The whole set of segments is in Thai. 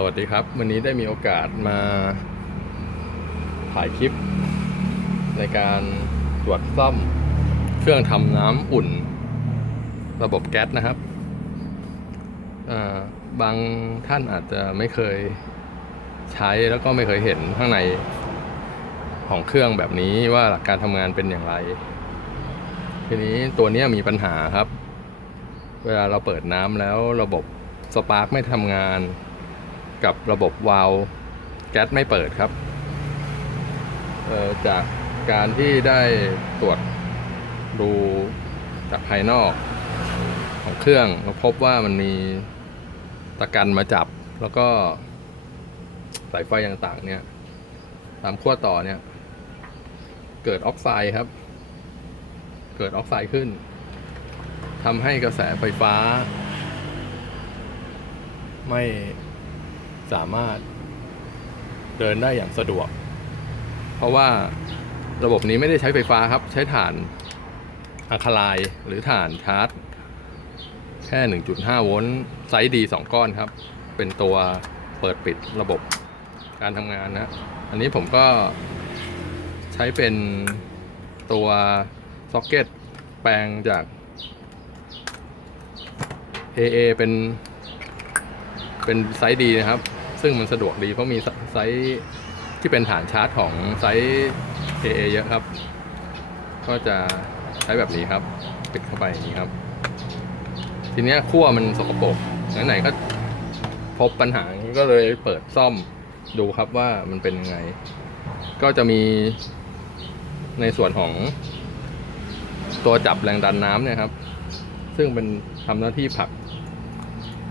สวัสดีครับ วันนี้ได้มีโอกาสมาถ่ายคลิป ในการตรวจซ่อมเครื่องทำน้ำอุ่น ระบบแก๊สนะครับ บางท่านอาจจะไม่เคยใช้แล้วก็ไม่เคยเห็นข้างในของเครื่องแบบนี้ว่าหลักการทำงานเป็นอย่างไร ทีนี้ตัวนี้มีปัญหาครับ เวลาเราเปิดน้ำแล้วระบบสปาร์กไม่ทำงาน กับระบบวาล์วแก๊สไม่เปิดครับ จากการที่ได้ตรวจดูจากภายนอกของเครื่องเราพบว่ามันมีตะกันมาจับ แล้วก็สายไฟต่างๆเนี่ยตามขั้วต่อเนี่ย เกิดออกไซด์ครับ เกิดออกไซด์ขึ้นทำให้กระแสไฟฟ้า ไม่ สามารถเดินได้อย่างสะดวก เพราะว่าระบบนี้ไม่ได้ใช้ไฟฟ้าครับ ใช้ถ่านอะคาไลน์หรือถ่านชาร์จ แค่ 1.5 โวลต์ไซส์ดี 2 ก้อนครับ เป็นตัวเปิดปิดระบบการทำงานนะ อันนี้ผมก็ใช้เป็นตัวซ็อกเก็ตแปลงจาก AA เป็น เป็นไซส์ดีนะครับ ซึ่งมันสะดวกดีเพราะมีไซส์ที่เป็นฐานชาร์จของไซส์ AA เยอะครับ ก็จะใช้แบบนี้ครับ ปิดเข้าไปอย่างนี้ครับ ทีนี้ขั้วมันสกปรกไหนๆก็พบปัญหาก็เลยเปิดซ่อมดูครับว่ามันเป็นยังไง ก็จะมีในส่วนของตัวจับแรงดันน้ำเนี่ยครับ ซึ่งเป็นทำหน้าที่ผลัก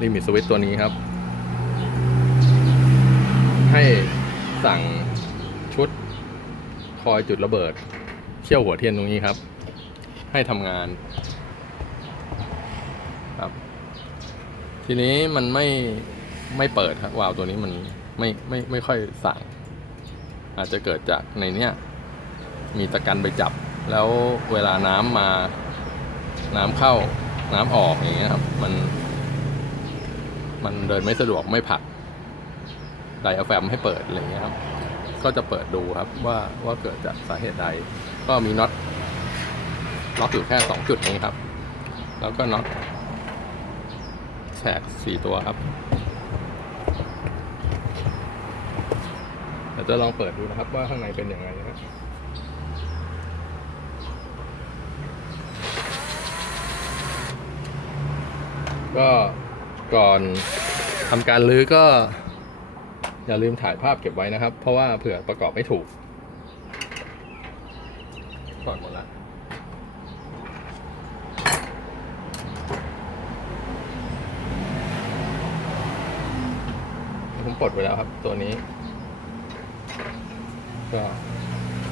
ลิมิตสวิตตัวนี้ครับ ให้สั่งชุดคอยจุดระเบิดเชี่ยวหัวเทียนตรงนี้ครับ ให้ทำงานครับ ทีนี้มันไม่ไม่เปิดครับวาล์วตัวนี้มันไม่ไม่ไม่ค่อยสั่ง อาจจะเกิดจากในเนี้ยมีตะกันไปจับ แล้วเวลาน้ำมาน้ำเข้าน้ำออกอย่างเงี้ยครับ มัน มันเดินไม่สะดวกไม่ผัก ไดอะแฟมให้เปิดอะไรเงี้ยครับ ก็จะเปิดดูครับว่าว่าเกิดจากสาเหตุใด ก็มีน็อตล็อกอยู่แค่สองจุดนี้ครับ แล้วก็น็อตแฉกสี่ตัวครับเดี๋ยวจะลองเปิดดูนะครับว่าข้างในเป็นยังไงนะครับก็ก่อนทำการรื้อก็ อย่าลืมถ่ายภาพเก็บไว้นะครับ เพราะว่าเผื่อประกอบไม่ถูกก่อนหมดละผมปลดไว้แล้วครับ ตัวนี้ ก็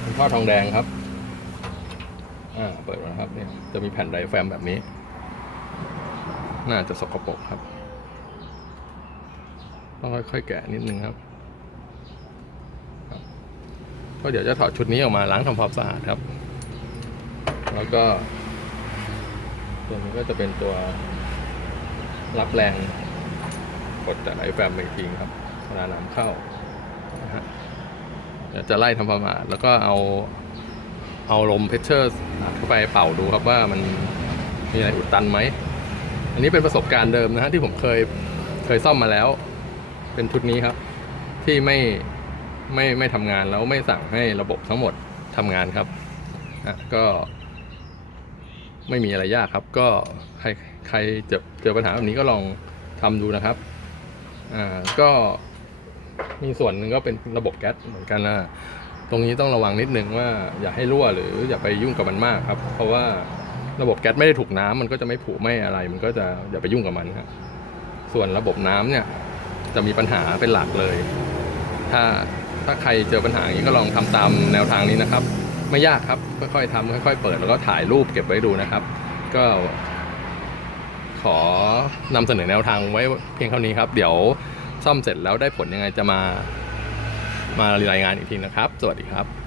เป็นท่อทองแดงครับ อ่า เปิดมาแล้วครับเนี่ยจะมีแผ่นไดแฟมแบบนี้ น่าจะสกปรกครับ ต้องค่อยๆแกะนิดนึงครับ ก็เดี๋ยวจะถอดชุดนี้ออกมาล้างทำความสะอาดครับ แล้วก็ ตัวนี้ก็จะเป็นตัวรับแรงกดจากไอแฟมอีกทีครับเวลาน้ำเข้านะฮะเดี๋ยวจะไล่ทำความสะอาดแล้วก็เอาเอาลมเพชเชอร์เข้าไปเป่าดูครับว่ามันมีอะไรอุดตันไหม อันนี้เป็นประสบการณ์เดิมนะฮะที่ผมเคยเคยซ่อมมาแล้ว เป็นชุดนี้ครับ ที่ไม่ไม่ไม่ทำงานแล้วไม่สั่งให้ระบบทั้งหมดทำงานครับอะก็ ไม่มีอะไรยากครับ ก็ใครใครเจอเจอปัญหาแบบนี้ก็ลองทำดูนะครับอ่าก็มีส่วนหนึ่งก็เป็นระบบแก๊สเหมือนกันนะตรงนี้ต้องระวังนิดนึงว่าอย่าให้รั่วหรืออย่าไปยุ่งกับมันมากครับ เพราะว่าระบบแก๊สไม่ได้ถูกน้ำมันก็จะไม่ผุไม่อะไร มันก็จะอย่าไปยุ่งกับมันครับส่วนระบบน้ำเนี่ย จะมีปัญหาเป็นหลักเลย ถ้าถ้าใครเจอปัญหาอย่างนี้ก็ลองทำตามแนวทางนี้นะครับ ไม่ยากครับค่อยๆทำค่อยๆเปิดแล้วก็ถ่ายรูปเก็บไว้ดูนะครับ ก็ ขอนำเสนอแนวทางไว้เพียงเท่านี้ครับ เดี๋ยวซ่อมเสร็จแล้วได้ผลยังไงจะมา มารายงานอีกทีนะครับ สวัสดีครับ